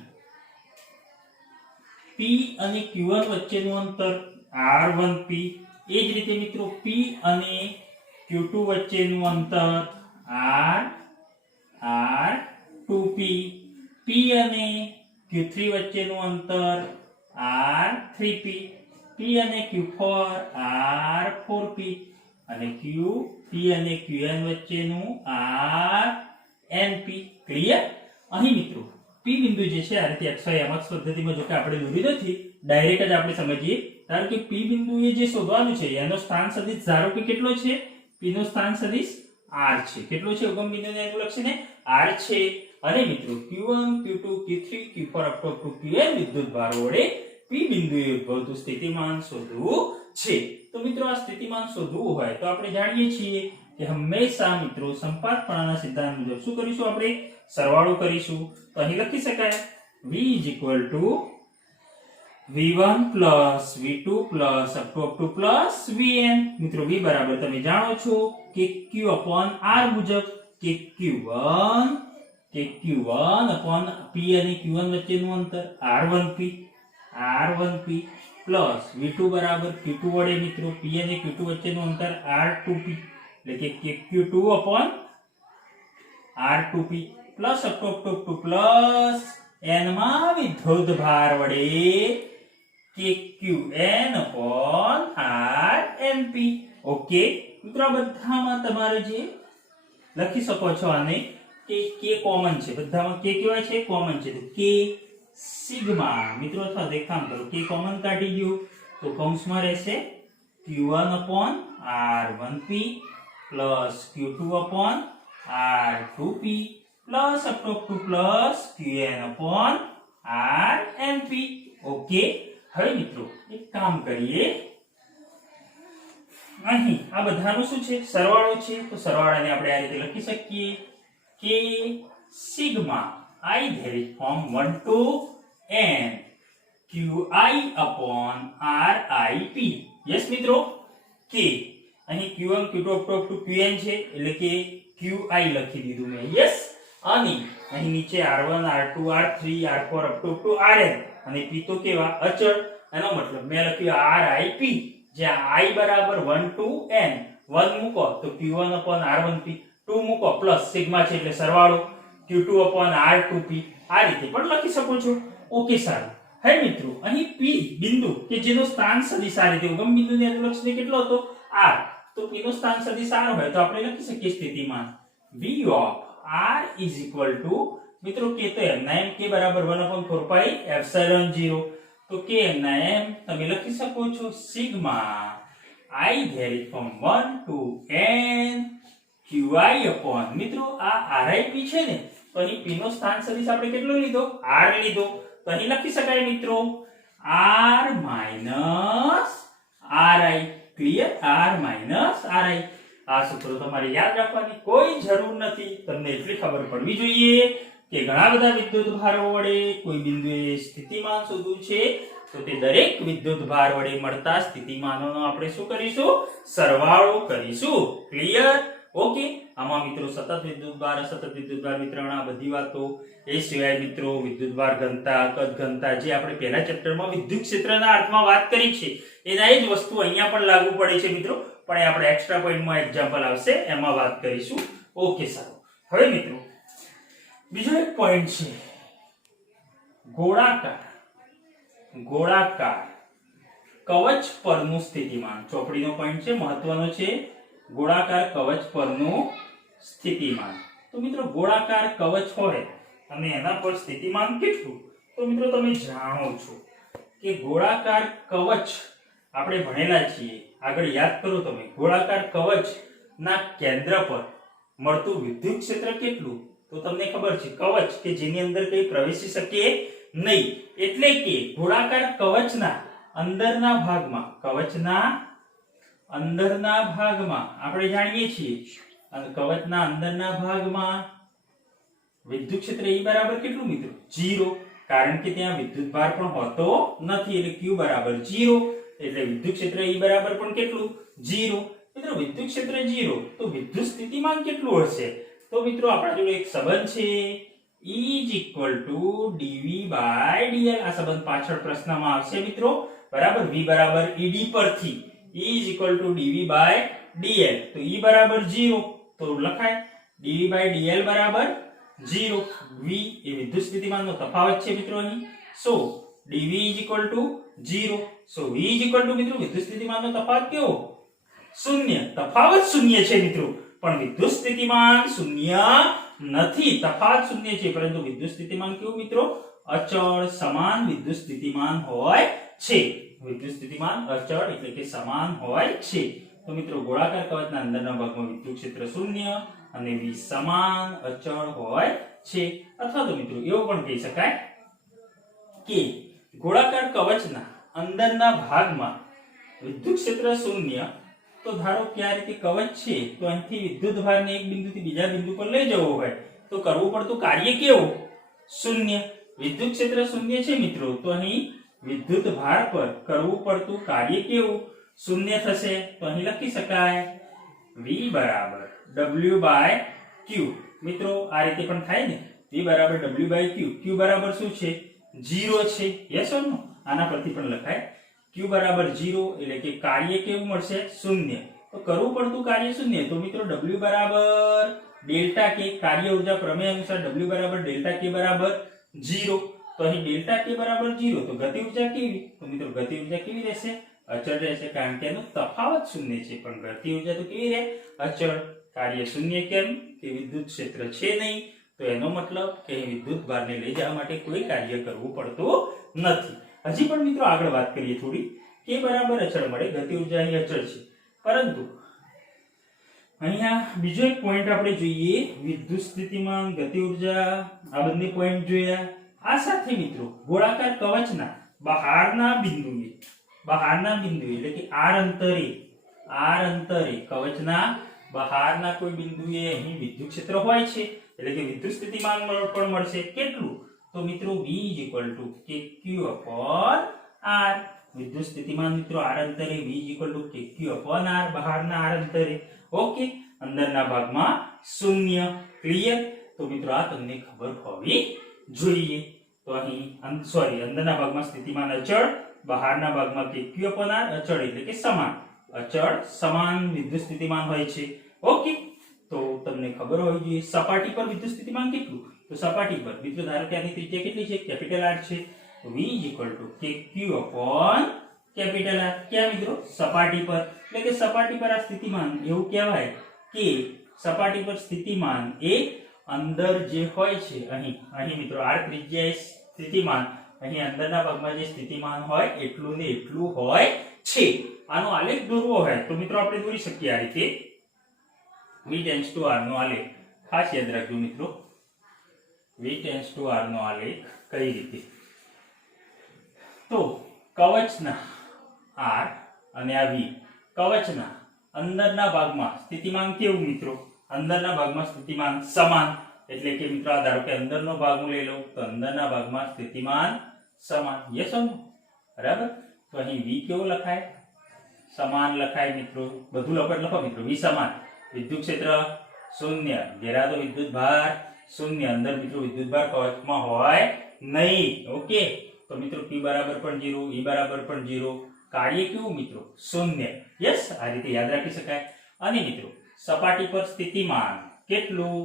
P અને Q1 વચ્ચેનું અંતર R1P, એ જ રીતે મિત્રો P અને Q2 વચ્ચેનું અંતર R2P, P અને Q3 વચ્ચેનું અંતર R3P, P અને Q4 R4P અને P અને Qn વચ્ચેનું RNP. ક્લિયર? અહીં મિત્રો P બિંદુ જે છે આ રીતે XY અમક્ષ પદ્ધતિમાં જો કે આપણે દોરી નથી, ડાયરેક્ટ જ આપણે સમજીએ. ધારો કે P બિંદુએ જે શોધવાનું છે એનો સ્થાન સદિશ ધારો કે કેટલો છે? P નો સ્થાન સદિશ R છે. કેટલો છે? ઉગમ બિંદુને અનુલક્ષીને R છે. અને મિત્રો Q1 Q2 Q3 Q4 up to Qn વિદ્યુત ભારો વડે P બિંદુએ ઉદ્ભવતું સ્થિતિમાન શોધવું છે. તો મિત્રો આ સ્થિતિમાન શોધવું હોય તો આપણે જાણીએ છીએ કે હંમેશા મિત્રો સંપાતપણાના સિદ્ધાંત મુજબ શું કરીશું? આપણે સરવાળો કરીશું. તો અહીં લખી શકાય V = V1 + V2 + up to Vn. મિત્રો V બરાબર તમે જાણો છો કે Q/R મુજબ કે Q1 P અને Q1 વચ્ચેનું અંતર R1P પ્લસ V2 બરાબર Q2 વડે મિત્રો P અને Q2 વચ્ચેનું અંતર R2P, એટલે કે Q2/R2P plus up to plus n માં વિદ્યુત ભાર વડે KQn/RNP. ઓકે મિત્રો, આ બધામાં તમારે જે લખી શકો છો આને કે k કોમન છે, બધામાં k કેવા છે? કોમન છે. તો k સિગ્મા મિત્રો અથવા દેખામ કરો, k કોમન કાઢી દો તો કૌંસમાં રહેશે Q1/R1P plus Q2/R2P plus up to plus Qn/RNP. Okay, હવે મિત્રો એક કામ કરીએ, અહીં આ બધાનો શું છે? સરવાળો છે. તો સરવાળાને આપણે આ રીતે લખી શકીએ કે sigma I there is from 1 to n qi/rip. Yes મિત્રો, કે અહીં q1 q2 up to qn છે એટલે કે qi લખી દીધું મેં. યસ, અને અહીં નીચે r1 r2 r3 r4 up to rn, અને p તો કેવા અચળ, એનો મતલબ મેં લખ્યું rip, જ્યાં i બરાબર 1 to n. 1 મૂકો તો q1/r1p, 2 મૂકો પ્લસ સિગ્મા છે એટલે સરવાળો q2/r2p. આ રીતે પણ લખી શકો છો. ઓકે, સારું. હે મિત્રો, અહીં p બિંદુ કે જેનો સ્થાન સદિશ આ રીતે ઉગમ બિંદુની અનુલક્ષને કેટલો હતો r, તો p નો સ્થાન સદિશ r હોય તો આપણે લખી શકીએ સ્થિતિમાન v of r is equal to, મિત્રો કે તો m ના m, k બરાબર 1/4π0, તો k m ના m તમે લખી શકો છો sigma I vary from 1 to n qi upon, મિત્રો આ rip છે ને, તો અહીં p નો સ્થાન સદિશ આપણે કેટલો લીધો r લીધો, તો અહીં લખી શકાય મિત્રો r minus ri. Clear? r minus ri. આ સૂત્રો તમારે યાદ રાખવાની કોઈ જરૂર નથી, તમને એટલી ખબર પડવી જોઈએ કે ઘણા બધા વિદ્યુત ભારો વડે કોઈ બિંદુએ સ્થિતિમાન શોધવું છે તો તે દરેક વિદ્યુત ભાર વડે મળતા સ્થિતિમાનોનો આપણે શું કરીશું? સરવાળો કરીશું. ક્લિયર? ઓકે. આમાં મિત્રો સતત વિદ્યુતભાર, અસતત વિદ્યુતભાર વિતરણ, આ બધી વાતો, એ સિવાય મિત્રો વિદ્યુતભાર ઘનતા, કદ ઘનતા, જે આપણે પહેલા ચેપ્ટરમાં વિદ્યુત ક્ષેત્રના અર્થમાં વાત કરી છે એના જ વસ્તુ અહીંયા પણ લાગુ પડે છે મિત્રો, પણ આપણે એક્સ્ટ્રા પોઈન્ટમાં એક્ઝામ્પલ આવશે એમાં વાત કરીશું. ઓકે, સારું. હવે મિત્રો બીજો એક પોઈન્ટ છે ગોળાકાર કવચ પરનું સ્થિતિમાન. ચોપડીનો પોઈન્ટ છે, મહત્વનો છે. ગોળાકાર કવચ પરનું સ્થિતિમાન. તો મિત્રો ગોળાકાર કવચ હોય અને એના પર સ્થિતિમાન કેટલું, તો મિત્રો તમે જાણો છો કે ગોળાકાર કવચ આપણે ભણેલા છીએ, આગળ યાદ કરો તમે. ગોળાકાર કવચ ના કેન્દ્ર પર મળતું વિદ્યુત ક્ષેત્ર કેટલું, તો તમને ખબર છે કવચ કે જેની અંદર કંઈ પ્રવેશી શકે નહીં, એટલે કે ગોળાકાર કવચના અંદરના ભાગમાં આપણે જાણીએ છીએ, અને કવચના અંદરના ભાગમાં વિદ્યુત ક્ષેત્ર E બરાબર કેટલું મિત્રો? 0, કારણ કે ત્યાં વિદ્યુત ભાર પણ હોતો નથી, એટલે Q બરાબર 0, એટલે વિદ્યુત ક્ષેત્ર E બરાબર પણ કેટલું? 0. મિત્રો વિદ્યુત ક્ષેત્ર 0 તો વિદ્યુત સ્થિતિમાન કેટલું હશે? તો મિત્રો આપણા જોડે એક સંબંધ છે E is equal to dV/dl. આ સંબંધ પાછળ પ્રશ્નમાં આવશે મિત્રો, બરાબર? V બરાબર ED પરથી E is equal to dV/dl, તો E બરાબર 0 તો લખાય dV/dl બરાબર 0. V એ વિદ્યુત સ્થિતિમાનનો તફાવત છે મિત્રો અહીં. સો dV is equal to 0. So V is equal to મિત્રો વિદ્યુત સ્થિતિમાનનો તફાવત કેવો? 0. તફાવત 0 છે મિત્રો, પણ વિદ્યુત સ્થિતિમાન 0 નથી. તફાવત 0 છે, પરંતુ વિદ્યુત સ્થિતિમાન કેવું મિત્રો? અચળ સમાન વિદ્યુત સ્થિતિમાન હોય છે. વિદ્યુત સ્થિતિમાન અચળ એટલે કે સમાન હોય છે. તો મિત્રો ગોળાકાર કવચના અંદરના ભાગમાં વિદ્યુત ક્ષેત્ર 0 અને V સમાન અચળ હોય છે. અથવા તો મિત્રો એવું પણ કહી શકાય કે ગોળાકાર કવચના અંદરના ભાગમાં વિદ્યુત ક્ષેત્ર 0, તો ધારો કે આ રીતે કવચ છે, તો અહીંથી વિદ્યુત ભારને એક બિંદુથી બીજા બિંદુ પર લઈ જવો હોય તો કરવું પડતું કાર્ય કેવું? 0. વિદ્યુત ક્ષેત્ર 0 છે મિત્રો, તો અહીં વિદ્યુત ભાર પર કરવું પડતું કાર્ય કેવું? 0 થશે. તો અહીં લખી શકાય V બરાબર W/Q. મિત્રો આ રીતે પણ થાય ને, V બરાબર W/Q. Q બરાબર શું છે? 0 છે. યસ ઓર નો? આના પરથી પણ લખાય Q બરાબર 0, એટલે કે કાર્ય કેવું મળશે? 0. તો કરવું પડતું કાર્ય 0, તો મિત્રો W બરાબર ડેલ્ટા K, કાર્ય ઊર્જા પ્રમેય અનુસાર W બરાબર ડેલ્ટા K બરાબર 0. તો અહીં ડેલ્ટા K બરાબર 0, તો ગતિ ઊર્જા કેવી? તો મિત્રો ગતિ ઊર્જા કેવી રહેશે? અચળ રહેશે, કારણ કે એનો તફાવત 0 છે, પણ ગતિ ઊર્જા તો કેવી રહે? અચળ. કાર્ય 0 કેમ? કે વિદ્યુત ક્ષેત્ર છે નહીં, તો એનો મતલબ કે વિદ્યુત ભારને લઈ જવા માટે કોઈ કાર્ય કરવું પડતું નથી. હજી પણ મિત્રો આગળ વાત કરીએ થોડી. K બરાબર અચળ મળે, ગતિ ઊર્જા અહીં અચળ છે, પરંતુ અહીંયા બીજો એક પોઈન્ટ આપણે જોઈએ, વિદ્યુત સ્થિતિમાન, ગતિ ઊર્જા, આ બંને પોઈન્ટ જોયા. આ સાથે મિત્રો ગોળાકાર કવચના બહારના બિંદુએ એટલે કે r અંતરે કવચના બહારના કોઈ બિંદુએ અહીં વિદ્યુત ક્ષેત્ર હોય છે, એટલે કે વિદ્યુત સ્થિતિમાન પણ મળશે. કેટલું? તો મિત્રો V KQ/R. વિદ્યુત સ્થિતિમાન મિત્રો r અંતરે V KQ/R, બહારના r અંતરે. ઓકે, અંદરના ભાગમાં શૂન્ય. ક્લિયર? તો મિત્રો આ તમને ખબર હોવી જોઈએ. તો અહીં અંદરના ભાગમાં સ્થિતિમાન અચળ, બહારના ભાગમાં KQ/R, અચળ એટલે કે સમાન. અચળ સમાન વિદ્યુત સ્થિતિમાન હોય છે. ઓકે, તો તમને ખબર હોવી જોઈએ સપાટી પર વિદ્યુત સ્થિતિમાન કેટલું. તો સપાટી પર મિત્રો ધારો કે આની ત્રિજ્યા કેટલી છે? કેપિટલ R છે. તો V KQ/R. ક્યાં મિત્રો? સપાટી પર. એટલે કે સપાટી પર આ સ્થિતિમાન એવું કહેવાય કે સપાટી પર સ્થિતિમાન એ અંદર જે હોય છે અહીં મિત્રો R ત્રિજ્યા એ સ્થિતિમાન, અહીં અંદરના ભાગમાં જે સ્થિતિમાન હોય એટલું ને એટલું હોય છે. આનો આલેખ દોરવો હોય તો મિત્રો આપણે દોરી શકીએ આ રીતે. V → R નો આલેખ ખાસ યાદ રાખજો મિત્રો. V → R નો આલેખ કઈ રીતે? તો કવચના R અને આ V, કવચના અંદરના ભાગમાં સ્થિતિમાન કેવું મિત્રો? અંદરના ભાગમાં સ્થિતિમાન સમાન. એટલે કે મિત્રો આ ધારો કે અંદરનો ભાગ હું લઈ લઉં તો અંદરના ભાગમાં સ્થિતિમાન સમાન. યસ ઓર નો? બરાબર. તો અહીં V કેવો લખાય? સમાન લખાય મિત્રો. બધું લખો મિત્રો. V સમાન. વિદ્યુત ક્ષેત્ર શૂન્ય, ઘેરાતો વિદ્યુત ભાર શૂન્ય. અંદર મિત્રો વિદ્યુત ભાર કવચમાં હોય નહીં. ઓકે, તો મિત્રો P બરાબર પણ 0, E બરાબર પણ 0. કાર્ય કેવું મિત્રો? શૂન્ય. યસ, આ રીતે યાદ રાખી શકાય. અને મિત્રો સપાટી પર સ્થિતિમાન કેટલું?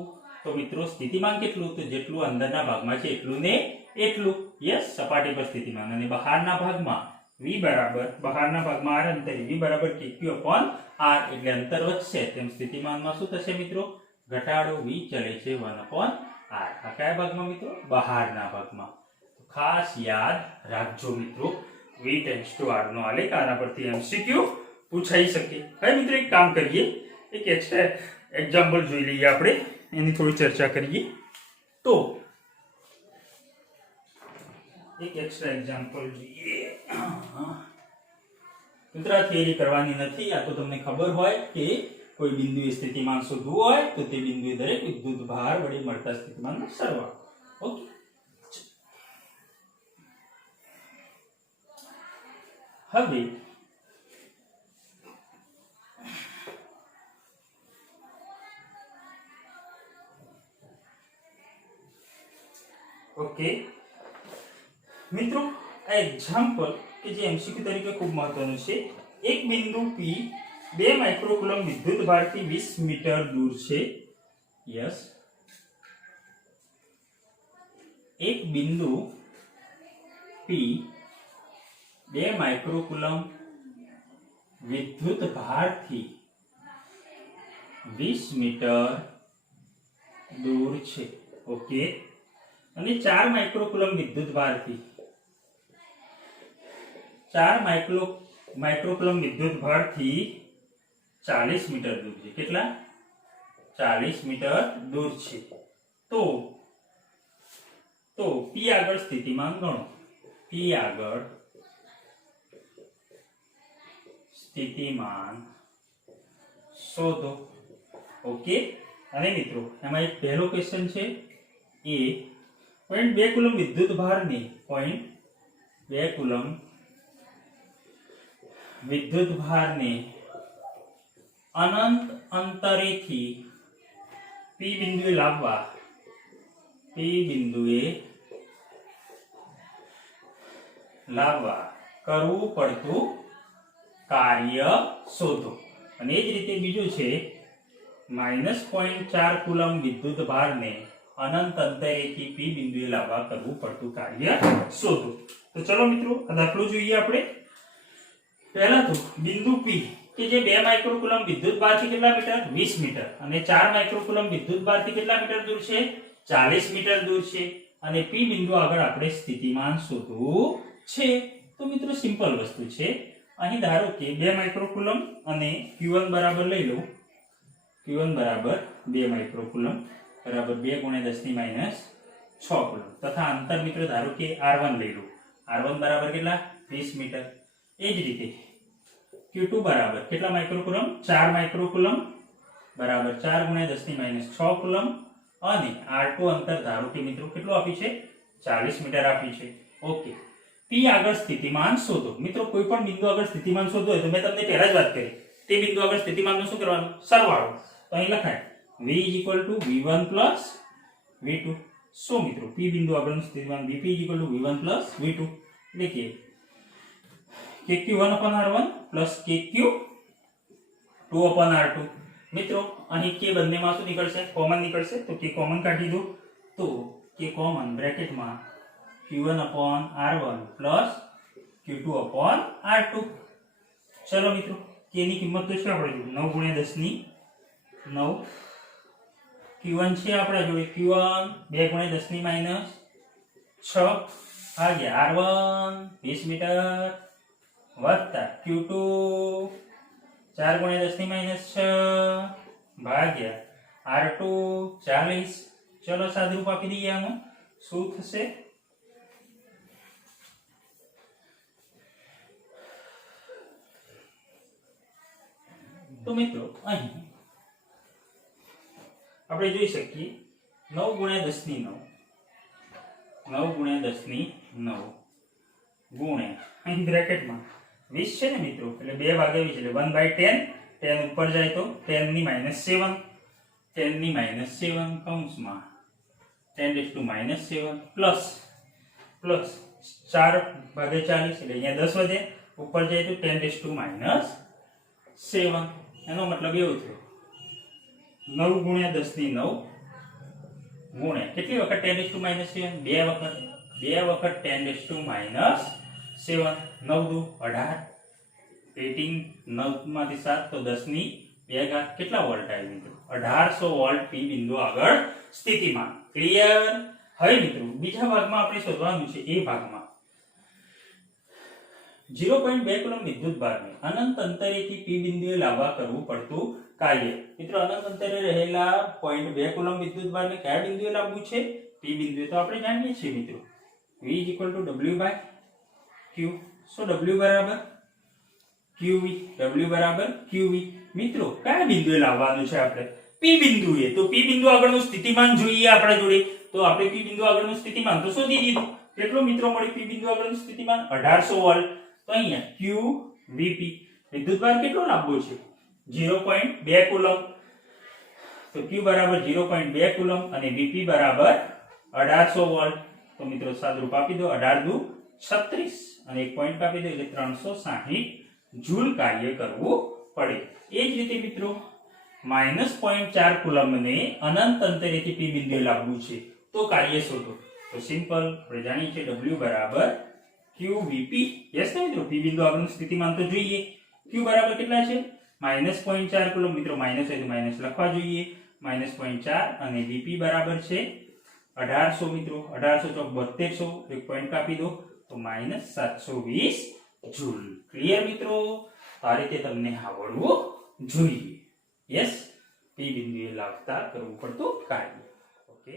તો મિત્રો સ્થિતિમાન કેટલું? તો જેટલું અંદરના ભાગમાં છે એટલું ને એટલું. યસ, સપાટી પર સ્થિતિમાન. અને બહારના ભાગમાં V બરાબર, બહારના ભાગમાં r અંતરે V બરાબર KQ/R. એટલે અંતર વધશે તેમ સ્થિતિમાનમાં શું થશે મિત્રો? ઘટાડો. V ચલે છે 1/r. આ કયા ભાગમાં મિત્રો? બહારના ભાગમાં. ખાસ યાદ રાખજો મિત્રો. V → R નો આલેખ. આના પરથી MCQ પૂછાઈ શકે. હવે મિત્રો એક કામ કરીએ, એક એક્સ્ટ્રા એક્ઝામ્પલ જોઈ લઈએ આપણે, એની થોડી ચર્ચા કરીએ. તો એક એક્સ્ટ્રા એક્ઝામ્પલ જોઈએ. મિત્રો આ થિયરી કરવાની નથી, આ તો તમને ખબર હોય કે કોઈ બિંદુએ સ્થિતિમાન શોધવું હોય તો તે બિંદુએ દરેક વિદ્યુત ભાર વડે મળતા સ્થિતિમાનનો સરવાળો. ઓકે, હવે ઓકે મિત્રો આ એક્ઝામ્પલ કે જે MCQ તરીકે ખૂબ મહત્વનું છે. એક બિંદુ P 2 માઇક્રોકુલમ વિદ્યુત ભારથી 20 મીટર દૂર છે. યસ, એક બિંદુ P 2 માઇક્રોકુલમ વિદ્યુત ભારથી 20 મીટર દૂર છે. ઓકે, અને 4 માઇક્રોકુલમ વિદ્યુત ભારથી 4 માઇક્રોકુલમ વિદ્યુત ભારથી 40 મીટર દૂર છે. કેટલા? 40 મીટર દૂર છે. તો P આગળ સ્થિતિમાન ગણો. P આગળ સ્થિતિમાન શોધો. ઓકે, અને મિત્રો એમાં એક પહેલો ક્વેશ્ચન છે. એ 0.2 કુલમ વિદ્યુત ભારને 0.2 કુલમ વિદ્યુત ભારને અનંત અંતરેથી P બિંદુએ લાવવા કરવું પડતું કાર્ય શોધો. અને એ જ રીતે બીજું છે -0.4 કુલમ વિદ્યુત ભારને અનંત અંતરેથી P બિંદુએ લાવવા કરવું પડતું કાર્ય શોધો. તો ચલો મિત્રો આ દાખલો જોઈએ આપણે. પહેલા તો બિંદુ P કે જે 2 માઇક્રોકુલમ વિદ્યુત ભારથી કેટલા મીટર? 20 મીટર. અને 4 માઇક્રોકુલમ વિદ્યુત ભારથી કેટલા મીટર દૂર છે? 40 મીટર દૂર છે. અને P બિંદુ આગળ આપણે સ્થિતિમાન શોધવું છે. તો મિત્રો સિમ્પલ વસ્તુ છે. અહીં ધારો કે 2 માઇક્રોકુલમ અને Q1 બરાબર લઈ લો. Q1 બરાબર 2 માઇક્રોકુલમ બરાબર 2 × 10⁻6 કુલમ. તથા અંતર મિત્રો ધારો કે R1 લઈ લો. R1 બરાબર કેટલા? 20 મીટર. એ જ રીતે Q2 બરાબર કેટલા માઇક્રોકુલમ? 4 માઇક્રોકુલમ બરાબર 4 × 10⁻6 કુલમ. અને R2 અંતર ધારો કે મિત્રો કેટલું આપ્યું છે? 40 મીટર આપ્યું છે. ઓકે. P આગળ સ્થિતિમાન શોધો. મિત્રો કોઈ પણ બિંદુ આગળ સ્થિતિમાન શોધો હોય તો મેં તમને પહેલા જ વાત કરી તે બિંદુ આગળ સ્થિતિમાનનો શું કરવાનું સરવાળો. તો અહીં લખાય v v1 v2. સો મિત્રો P બિંદુ આગળનું સ્થિતિમાન Vp v1 v2 એટલે કે kq1/r1 kq2/r2. મિત્રો અહીં k બંનેમાં શું નીકળશે કોમન નીકળશે તો k કોમન કાઢી દો તો k કોમન બ્રેકેટમાં q1/r1 q2/r2. ચલો મિત્રો k ની કિંમત તો છે આપણે 9 × 10 ની 9. q1 છે આપણા જોડે q1 2 × 10 ની -6 ભાગ્યા r1 20 મીટર વત્તા q2 4 × 10 ની -6 ભાગ્યા r2 40. ચલો સાદુરૂપ આપી દઈએ આનું શું થશે તો મિત્રો અહીં આપણે જોઈ શકીએ 9 × 10 ની 9 9 × 10 ની 9 ગુણ્યા અહીં બ્રેકેટમાં 20 છે ને મિત્રો એટલે 2 ભાગ્યા 20 એટલે 1/10. 10 ઉપર જાય તો 10 ની -7 10 ની -7 કૌંસમાં 10⁻⁻7 પ્લસ 4/40 એટલે અહીંયા 10 વધે ઉપર જાય તો 10⁻7. એનો મતલબ એવું થયો 9 × 10 ની 9 ગુણ્યા કેટલી વખત 10⁻⁻7 બે વખત 10⁻⁻7 9 દુ 18 18 9 માંથી 7 તો 10 ની 2 ઘાત કેટલા વોલ્ટ આવી મિત્રો 1800 વોલ્ટ P બિંદુ આગળ સ્થિતિમાન. ક્લિયર. હવે મિત્રો બીજા ભાગમાં આપણે શોધવાનું છે એ ભાગમાં 0.2 કુલમ વિદ્યુતભારને અનંત અંતરેથી P બિંદુએ લાવવા કરવું પડતું કાર્ય. મિત્રો અનંત અંતરે રહેલા 0.2 કુલમ વિદ્યુતભારને કયા બિંદુએ લાવવું છે P બિંદુએ તો આપણે જાણીએ છીએ મિત્રો V W/Q. સો W બરાબર QV. W બરાબર QV. મિત્રો કયા બિંદુએ લાવવાનું છે આપણે P બિંદુએ. તો P બિંદુ આગળનું સ્થિતિમાન જોઈએ આપણા જોડે તો આપણે P બિંદુ આગળનું સ્થિતિમાન તો શોધી દીધું. કેટલું મિત્રો મળ્યું P બિંદુ આગળનું સ્થિતિમાન 1800 વોલ્ટ. તો અહીંયા QVP વિદ્યુતભાર કેટલો લાવવો છે 0.2 કુલમ. તો Q બરાબર 0.2 કુલમ અને Vp બરાબર 1800 વોલ્ટ. તો મિત્રો સાદુરૂપ આપી દો 18 દુ 36 અને 1 પોઈન્ટ કાપી દો એટલે 360 જૂલ કાર્ય કરવું પડે. એ જ રીતે મિત્રો -0.4 કુલમને અનંત અંતરેથી P બિંદુએ લાવવું છે તો કાર્ય શોધો. તો સિમ્પલ આપણે જાણીએ છીએ W બરાબર QVP. યસ ને મિત્રો P બિંદુ આગળનું સ્થિતિમાન તો જોઈએ. Q બરાબર કેટલા છે -0.4 કુલમ. મિત્રો માઈનસ હોય તો માઈનસ લખવા જોઈએ -0.4 અને Vp બરાબર છે 1800 મિત્રો 1800 ચોક 7200 1 પોઈન્ટ કાપી દો તો -720 જૂલ. ક્લિયર મિત્રો. આ રીતે તમને આવડવું જોઈએ. યસ P બિંદુએ લાવતા કરવું પડતું કાર્ય. ઓકે.